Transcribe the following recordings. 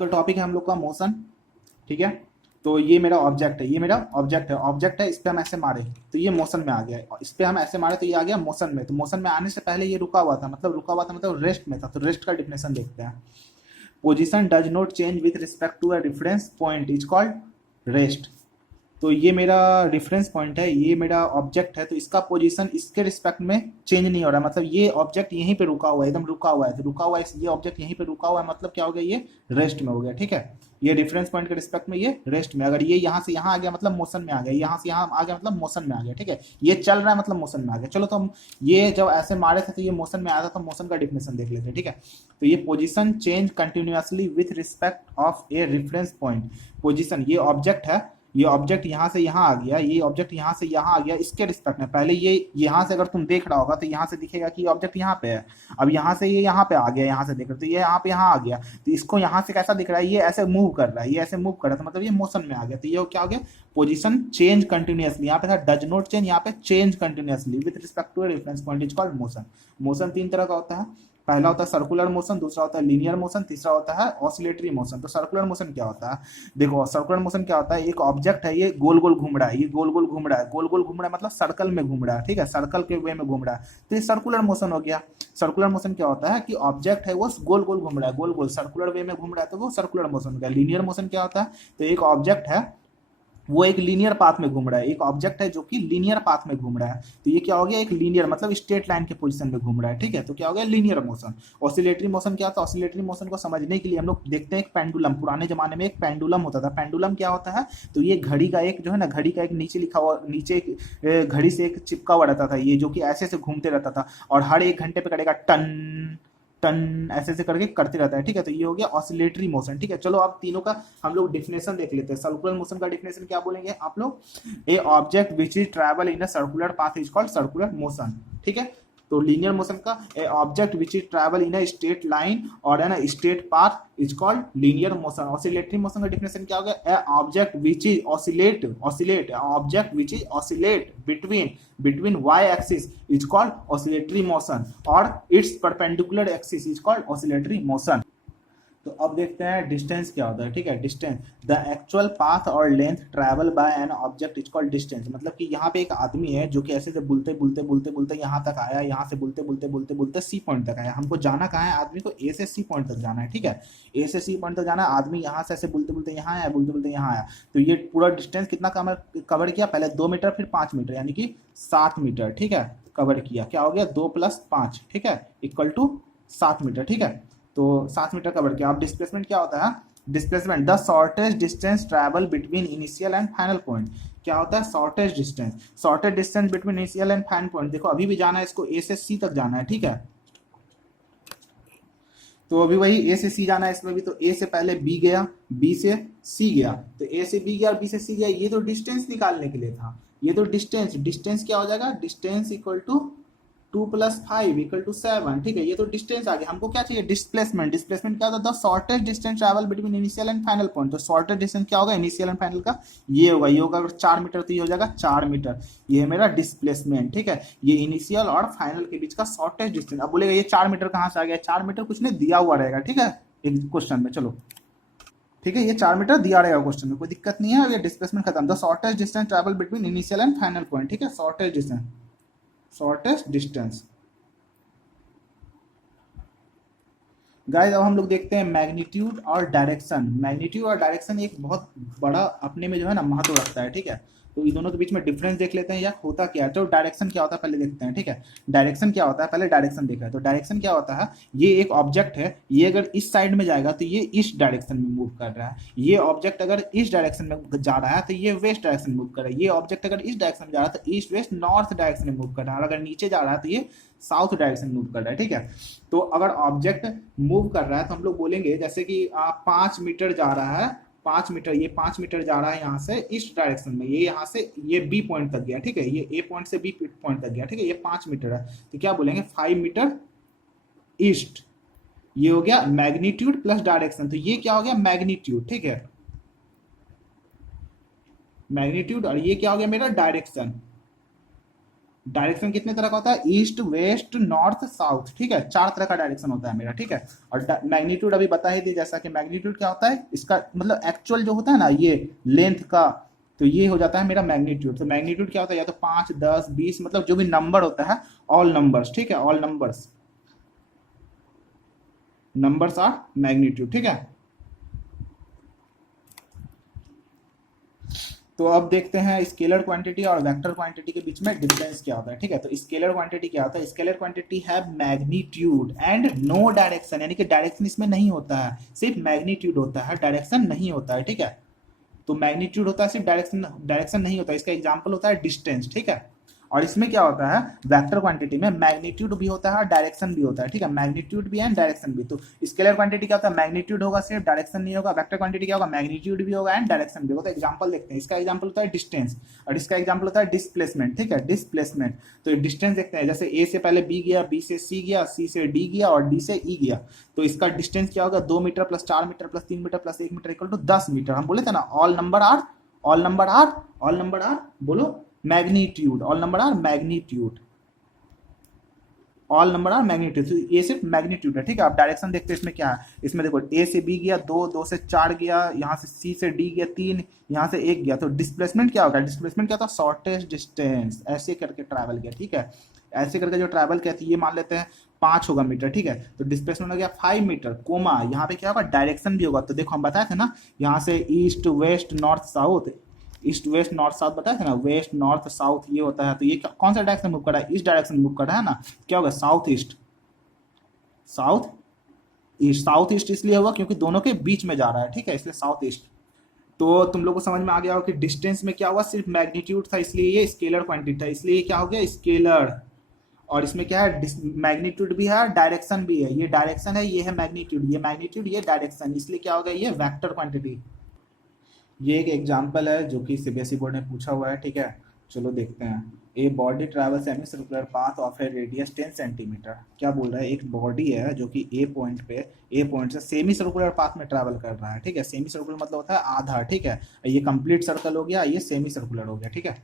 का टॉपिक है हम लोग का मोशन। ठीक है, तो ये मेरा ऑब्जेक्ट है, ये मेरा ऑब्जेक्ट है, इस पे हम ऐसे मारे तो ये मोशन में आ गया, इस पे हम ऐसे मारे तो ये आ गया मोशन में। तो मोशन में आने से पहले ये रुका हुआ था, मतलब रेस्ट में था। तो रेस्ट का डिफिनेशन देखते हैं। Position does not change with respect to a reference point is called rest. तो ये मेरा रेफरेंस पॉइंट है, ये मेरा ऑब्जेक्ट है, तो इसका पोजीशन इसके रिस्पेक्ट में चेंज नहीं हो रहा है। मतलब ये ऑब्जेक्ट यहीं पे रुका हुआ है, एकदम रुका हुआ है। तो रुका हुआ है, ये ऑब्जेक्ट यहीं पे रुका हुआ है, मतलब क्या हो गया, ये रेस्ट में हो गया। ठीक है, ये रेफरेंस पॉइंट के रिस्पेक्ट में ये रेस्ट में। अगर ये यहाँ से यहाँ आ गया मतलब मोशन में आ गया, यहाँ से यहाँ आ गया मतलब मोशन में आ गया। ठीक है, ये चल रहा है मतलब मोशन में आ गया। चलो, तो हम ये जब ऐसे मारे थे तो ये मोशन में आया था, तो मोशन का डिफिनेशन देख लेते हैं। ठीक है, तो ये position change continuously with respect of a reference point. Position, ये ऑब्जेक्ट है, ये ऑब्जेक्ट यहाँ से यहाँ आ गया, ये ऑब्जेक्ट यहाँ से यहाँ आ गया, इसके रिस्पेक्ट में। पहले ये यहाँ से अगर तुम देख रहा होगा तो यहाँ से दिखेगा कि ये ऑब्जेक्ट यहाँ पे है। अब यहाँ से ये यहाँ पे आ गया, यहाँ से देख रहे तो ये यहाँ पे यहाँ आ गया। तो इसको यहाँ से कैसा दिख रहा है, ये ऐसे मूव कर रहा है, ये ऐसे मूव कर रहा है, तो मतलब ये मोशन में आ गया। तो ये क्या हो गया, पोजीशन चेंज कंटिन्यूअसली। यहाँ पे था डज नॉट चेंज, यहाँ पे change continuously with respect to reference point is called motion. Motion तीन तरह का होता है, पहला होता है सर्कुलर मोशन, दूसरा होता है लीनियर मोशन, तीसरा होता है ऑसिलेटरी मोशन। तो सर्कुलर मोशन क्या होता है, देखो सर्कुलर मोशन क्या होता है, एक ऑब्जेक्ट है, ये गोल गोल घूम रहा है, ये गोल गोल घूम रहा है, गोल गोल घूम रहा है मतलब सर्कल में घूम रहा है। ठीक है, सर्कल के वे में घूम रहा है, तो ये सर्कुलर मोशन हो गया। सर्कुलर मोशन क्या होता है कि ऑब्जेक्ट है वो गोल गोल घूम रहा है, गोल गोल सर्कुलर वे में घूम रहा है, तो वो सर्कुलर मोशन हो गया। लीनियर मोशन क्या होता है, तो एक ऑब्जेक्ट है वो एक लीनियर पाथ में घूम रहा है, एक ऑब्जेक्ट है जो कि लीनियर पाथ में घूम रहा है, तो ये क्या हो गया, एक लीनियर मतलब स्ट्रेट लाइन के पोजीशन में घूम रहा है। ठीक है, तो क्या हो गया, लीनियर मोशन। ऑसिलेटरी मोशन क्या था, ऑसिलेटरी मोशन को समझने के लिए हम लोग देखते हैं एक पेंडुलम। पुराने जमाने में एक पेंडुलम होता था। पेंडुलम क्या होता है, तो ये घड़ी का एक जो है ना, घड़ी का एक नीचे लिखा हुआ, नीचे एक घड़ी से एक चिपका हुआ रहता था, ये जो कि ऐसे से घूमते रहता था और हर एक घंटे पे करेगा टन टन, ऐसे ऐसे करके करते रहता है। ठीक है, तो ये हो गया ऑसिलेटरी मोशन। ठीक है, चलो अब तीनों का हम लोग डिफिनेशन देख लेते हैं। सर्कुलर मोशन का डिफिनेशन क्या बोलेंगे आप लोग, a object which is travel in a circular path is called circular motion. ठीक है, तो लीनियर मोशन का, a object which is travel in a straight line और an straight path is called linear motion. Oscillatory motion का definition क्या हो गया, a object which is oscillate object which is oscillate between y axis is called oscillatory motion or its perpendicular axis is called oscillatory motion। तो अब देखते हैं distance क्या होता है। ठीक है, डिस्टेंस, द एक्चुअल पाथ और length travel by an object is called distance. मतलब कि यहाँ पे एक आदमी है जो कि ऐसे से बुलते बुलते बुलते बुलते यहाँ तक आया, यहाँ से बुलते बुलते बुलते बुलते सी पॉइंट तक आया। हमको जाना कहाँ है, आदमी को ए से सी पॉइंट तक जाना है। ठीक है, ए से सी पॉइंट तक जाना है, आदमी यहाँ से ऐसे बुलते बुलते यहाँ आया, बुलते बुलते यहाँ आया। तो ये पूरा डिस्टेंस कितना कवर किया, पहले 2 मीटर फिर 5 मीटर, यानी कि 7 मीटर। ठीक है, कवर किया। क्या हो गया, 2 + 5, ठीक है, इक्वल टू 7 मीटर। ठीक है, तो 7 मीटर कवर किया। अब डिस्प्लेसमेंट क्या होता है, displacement the shortest distance travel between initial and final point. क्या होता है, shortest distance between initial and final point. देखो अभी भी जाना है इसको, ए से सी तक जाना है। ठीक है, तो अभी वही ए से सी जाना है इसमें भी। तो ए से पहले बी गया, बी से सी गया, तो ए से बी गया और बी से सी गया। ये तो डिस्टेंस निकालने के लिए था, ये तो डिस्टेंस क्या हो जाएगा, डिस्टेंस इक्वल टू 2 + 5 = 7। ठीक है, ये तो डिस्टेंस आ गया। हमको क्या चाहिए, डिस्प्लेसमेंट क्या होता है, the shortest distance travel between initial and final point. तो शॉर्टेस्ट डिस्टेंस क्या होगा, इनिशियल एंड फाइनल का ये होगा अगर 4 मीटर तो ये हो जाएगा 4 मीटर। ये है मेरा डिस्प्लेसमेंट। ठीक है, ये इनिशियल और फाइनल के बीच का शॉर्टेस्ट डिस्टेंस। अब बोलेगा ये 4 मीटर कहाँ से आ गया, 4 मीटर कुछ नहीं दिया हुआ रहेगा। ठीक है, एक क्वेश्चन में, चलो ठीक है, ये 4 मीटर दिया रहेगा क्वेश्चन में, कोई दिक्कत नहीं है। ये डिस्प्लेसमेंट खत्म। The shortest distance travel between initial and final point. ठीक है, शॉर्टेस्ट डिस्टेंस। गाइस अब हम लोग देखते हैं मैग्नीट्यूड और डायरेक्शन। मैग्नीट्यूड और डायरेक्शन एक बहुत बड़ा अपने में जो है ना महत्व रखता है। ठीक है, तो इन दोनों के बीच में डिफरेंस देख लेते हैं, या होता क्या है। तो डायरेक्शन क्या होता है पहले देखते हैं। ठीक है, डायरेक्शन क्या होता है, पहले डायरेक्शन देखा है। तो डायरेक्शन क्या होता है, ये एक ऑब्जेक्ट है, ये अगर इस साइड में जाएगा तो ये इस डायरेक्शन में मूव कर रहा है। ये ऑब्जेक्ट अगर इस डायरेक्शन में जा रहा है तो ये वेस्ट डायरेक्शन में मूव कर रहा है। ये ऑब्जेक्ट अगर इस डायरेक्शन में जा रहा है तो ईस्ट वेस्ट नॉर्थ डायरेक्शन में मूव कर रहा है। और अगर नीचे जा रहा है तो ये साउथ डायरेक्शन में मूव कर रहा है। ठीक है, तो अगर ऑब्जेक्ट मूव कर रहा है तो हम लोग बोलेंगे जैसे कि 5 मीटर जा रहा है, 5 मीटर, ये 5 मीटर जा रहा है यहाँ से इस डायरेक्शन में, ये यहाँ से ये बी पॉइंट तक गया। ठीक है, ये ए पॉइंट से बी पॉइंट तक गया। ठीक है, ये 5 मीटर है, तो क्या बोलेंगे 5 मीटर ईस्ट। ये हो गया मैग्नीट्यूड प्लस डायरेक्शन, तो ये क्या हो गया मैग्नीट्यूड। ठीक है, मैग्नीट्यूड, और ये क्या हो गया मेरा डायरेक्शन। डायरेक्शन कितने तरह का होता है, ईस्ट वेस्ट नॉर्थ साउथ, ठीक है, 4 तरह का डायरेक्शन होता है मेरा, ठीक है। और मैग्नीट्यूड अभी बता ही दी, जैसा कि मैग्नीट्यूड क्या होता है, इसका मतलब एक्चुअल जो होता है ना ये लेंथ का, तो ये हो जाता है मेरा मैग्नीट्यूड। तो मैग्नीट्यूड क्या होता है, या तो 5 10 20, मतलब जो भी नंबर होता है, ऑल नंबर्स, ठीक है, ऑल नंबर्स आर मैग्नीट्यूड, ठीक है। तो अब देखते हैं स्केलर क्वांटिटी और वेक्टर क्वांटिटी के बीच में डिफरेंस क्या होता है, ठीक है। तो स्केलर क्वांटिटी क्या होता है, स्केलर क्वांटिटी है मैग्नीट्यूड एंड नो डायरेक्शन, यानी कि डायरेक्शन इसमें नहीं होता है, सिर्फ मैग्नीट्यूड होता है, डायरेक्शन नहीं होता है, ठीक है। तो मैग्नीट्यूड होता है, सिर्फ डायरेक्शन डायरेक्शन नहीं होता है। इसका एग्जांपल होता है डिस्टेंस, ठीक है। और इसमें क्या होता है, वेक्टर क्वांटिटी में मैग्नीट्यूड भी होता है और डायरेक्शन भी होता है, ठीक है, मैग्नीट्यूड भी एंड डायरेक्शन भी। तो स्केलर क्वांटिटी क्या होता है, मैग्नीट्यूड होगा सिर्फ, डायरेक्शन नहीं होगा। वेक्टर क्वांटिटी क्या होगा, मैग्नीट्यूड भी होगा एंड डायरेक्शन भी होगा। तो एग्जांपल देखते हैं, इसका एग्जांपल होता है डिस्टेंस और इसका एग्जांपल होता है डिस्प्लेसमेंट, ठीक है, डिस्प्लेसमेंट। तो डिस्टेंस देखते हैं, जैसे ए से पहले बी गया, बी से सी गया, सी से डी गया और डी से ई गया। तो इसका डिस्टेंस क्या होगा, 2 metre plus 4 metre plus 3 metre plus 1 metre equal to 10 metre. हम बोले थे ना ऑल नंबर आर बोलो magnitude, all number are magnitude, all number are magnitude. तो ये सिर्फ मैग्नीट्यूड है, ठीक है। आप डायरेक्शन देखते हैं, इसमें क्या है, इसमें देखो ए से बी गया 2, 2 से 4 गया, यहाँ से सी से डी गया 3, यहाँ से 1 गया। तो डिस्प्लेसमेंट क्या होगा, डिस्प्लेसमेंट क्या था, शॉर्टेस्ट डिस्टेंस, ऐसे करके ट्रैवल किया, ठीक है। ऐसे करके जो ट्रैवल किया, तो ये मान लेते हैं 5 होगा मीटर, ठीक है। तो डिस्प्लेसमेंट हो गया 5 मीटर, कोमा यहाँ पे क्या होगा, डायरेक्शन भी होगा। तो देखो हम बताए थे ना, यहाँ से east west north south, east west north south बताया था ना, वेस्ट नॉर्थ साउथ ये होता है। तो ये कौन सा डायरेक्शन मूव कर रहा है, इस डायरेक्शन मूव कर रहा है ना, क्या होगा, south east, south east. South east इसलिए होगा क्योंकि दोनों के बीच में जा रहा है, ठीक है, इसलिए साउथ ईस्ट। तो तुम लोग को समझ में आ गया हो कि डिस्टेंस में क्या हुआ, सिर्फ मैग्नीट्यूड था, इसलिए ये स्केलर क्वांटिटी था, इसलिए ये क्या हो गया, स्केलर। और इसमें क्या है, मैग्नीट्यूड भी है, डायरेक्शन भी है, ये डायरेक्शन है, ये है मैग्नीट्यूड, ये मैग्नीट्यूड, ये डायरेक्शन, इसलिए क्या हो गया, ये वेक्टर क्वांटिटी। ये एक एग्जाम्पल है जो कि सीबीएसई बोर्ड ने पूछा हुआ है, ठीक है। चलो देखते हैं, a body travel semi circular path of A radius 10 centimetre. क्या बोल रहा है, एक बॉडी है जो कि ए पॉइंट से सेमी सर्कुलर पाथ में ट्रैवल कर रहा है, ठीक है। सेमी सर्कुलर मतलब होता है आधा, ठीक है। ये कंप्लीट सर्कल हो गया, ये सेमी सर्कुलर हो गया, ठीक है।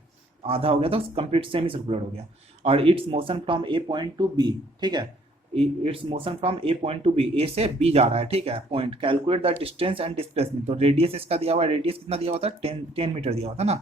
आधा हो गया तो कंप्लीट सेमी सर्कुलर हो गया। और its motion from A point to B, ठीक है, its motion from A point to B, A से बी जा रहा है, ठीक है, point. Calculate the distance and displacement. तो रेडियस इसका दिया हुआ है, रेडियस कितना दिया हुआ था, 10 मीटर दिया हुआ था ना,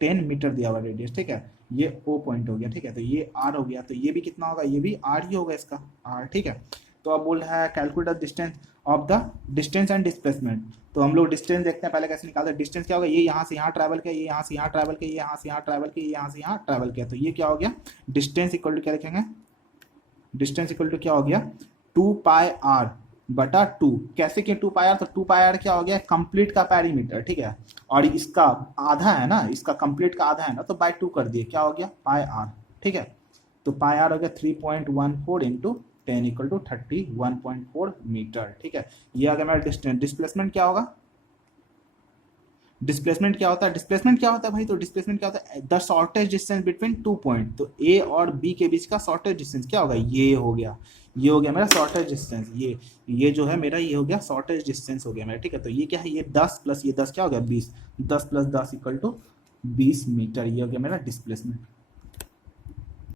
10 मीटर दिया हुआ रेडियस, ठीक है। ये ओ पॉइंट हो गया, ठीक है। तो ये आर हो गया, तो ये भी कितना होगा, ये भी आर ही होगा इसका, आर, ठीक है। तो अब बोल रहा है calculate the distance of the distance and displacement. तो हम लोग डिस्टेंस देखते हैं पहले कैसे निकालते हैं। डिस्टेंस क्या होगा, ये यहाँ से यहाँ ट्रैवल किया, ये यहाँ से यहाँ ट्रैवल किया, ये यहाँ से यहाँ ट्रैवल किया, ये यहाँ से यहाँ ट्रैवल किया। तो ये क्या हो गया, डिस्टेंस इक्वल टू क्या लिखेंगे, डिस्टेंस इक्वल टू क्या हो गया, 2 पाई आर बटा 2। कैसे कि 2 पाई आर, तो 2 पाई आर क्या हो गया, कंप्लीट का पेरीमीटर, ठीक है। और इसका आधा है ना, इसका कंप्लीट का आधा है ना, तो बाय 2 कर दिए, क्या हो गया, पाई आर, ठीक है। तो पाई आर हो गया 3.14 इंटू 10 इक्वल टू 31.4 मीटर, ठीक है। ये आ गया मेरा डिस्टेंस। डिस्प्लेसमेंट क्या होगा, डिस्प्लेसमेंट क्या होता है, डिस्प्लेसमेंट क्या होता है भाई, तो डिस्प्लेसमेंट क्या होता है, the shortest distance between 2 point. तो ए और बी के बीच का शॉर्टेस्ट डिस्टेंस क्या होगा, ये हो गया, ये हो गया मेरा शॉर्टेस्ट डिस्टेंस। ये जो है मेरा, ये हो गया शॉर्टेस्ट डिस्टेंस हो गया मेरा, ठीक है। तो ये क्या है, ये 10 प्लस ये 10 क्या हो गया, 20, 10 प्लस 10 इक्वल टू 20 मीटर, ये हो गया मेरा डिस्प्लेसमेंट।